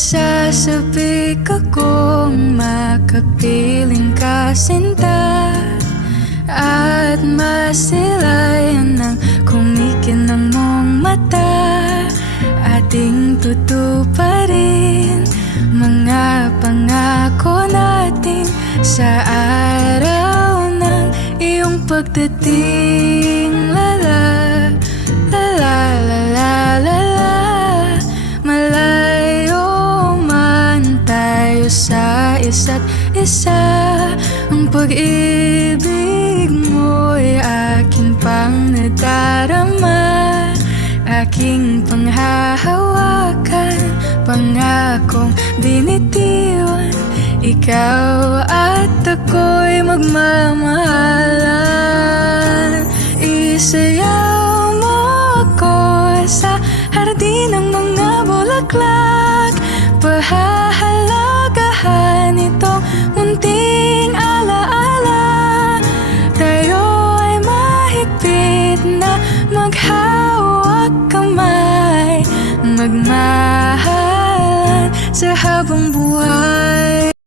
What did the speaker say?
Nagsasabik akong makapiling ka sinta, at masilayan ng kumikinang mong mata. Ating tutuparin mga pangako natin sa araw ng iyong pagdating. La la la la la la la la. Malayo man tayo sa isa't isa, ang pag-ibig mo'y aking pang nadarama, aking panghahawakan, pangakong binitiwan. Ikaw at ako'y magmamahalan. Isayaw mo ako sa hardin ng mga bulaklak, pahahalagahan itong munting alaala. Tayo ay mahigpit na maghawak kamay, magmahalan sa habang buhay.